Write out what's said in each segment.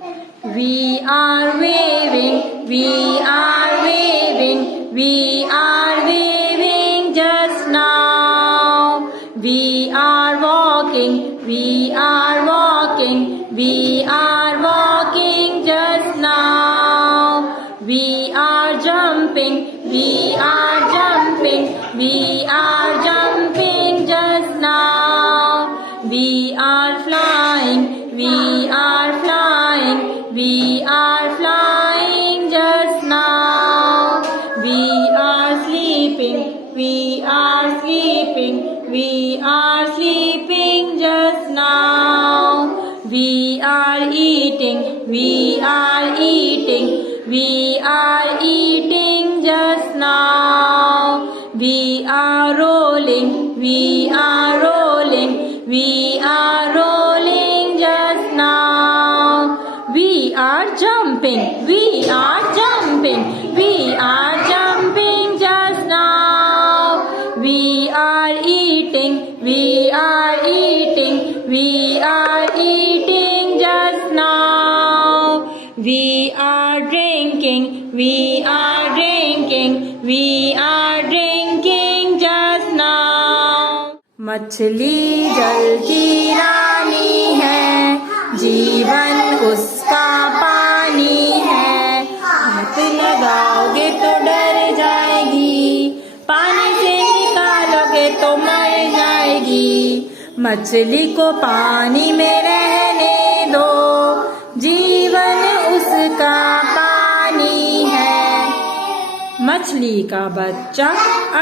We are waving, we are waving, we are waving just now. We are walking, we are walking, we are walking just now. We are jumping, we are jumping, we are jumping just now. We are flying, we are flying, we are flying just now. We are sleeping, we are sleeping, we are sleeping just now. We are eating, we are eating, we are eating just now. We are rolling, we are rolling, we are rolling just now. We are jumping, we are jumping, we are jumping just now. We are eating, we are eating, we are eating just now. We are drinking, we are drinking, we are drinking just now. मछली जल की रानी है, जीवन उसका पानी है. हाथ लगाओगे तो डर जाएगी, पानी से निकालोगे तो मर जाएगी. मछली को पानी में रहने दो, जीवन उसका पानी है. मछली का बच्चा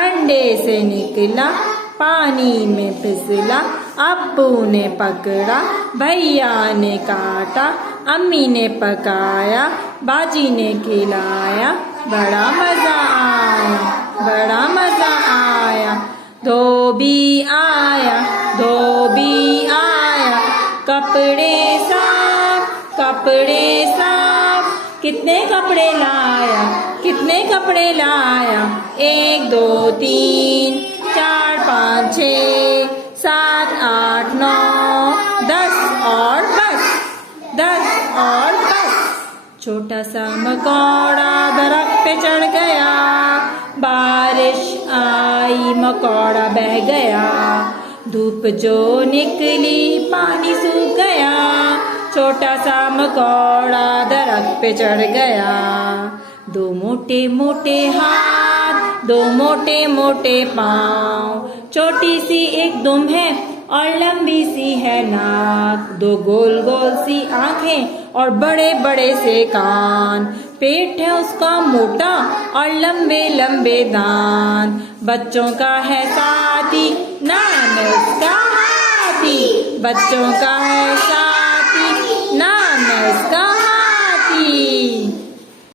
अंडे से निकला, पानी में फिसला. अब्बू ने पकड़ा, भैया ने काटा, अम्मी ने पकाया, बाजी ने खिलाया. बड़ा मजा आया, बड़ा मजा आया. धोबी आया, धोबी आया, कपड़े साफ, कपड़े साफ. कितने कपड़े लाया, कितने कपड़े लाया. 1 2 3 4 5 6 7 8 9 10 और बस, 10 और बस. छोटा सा मकोड़ा दरख्त पे चढ़ गया, बारिश आई मकोड़ा बह गया. धूप जो निकली पानी सूख गया, छोटा सा मकोड़ा दरख्त पे चढ़ गया. 2 मोटे मोटे हाथ, 2 मोटे मोटे पाँव, छोटी सी एक दुम है और लंबी सी है नाक. 2 गोल गोल सी आंखें और बड़े बड़े से कान. पेट है उसका मोटा और लंबे लंबे दांत. बच्चों का है साथी, नाम है उसका हाथी. बच्चों का है साथी.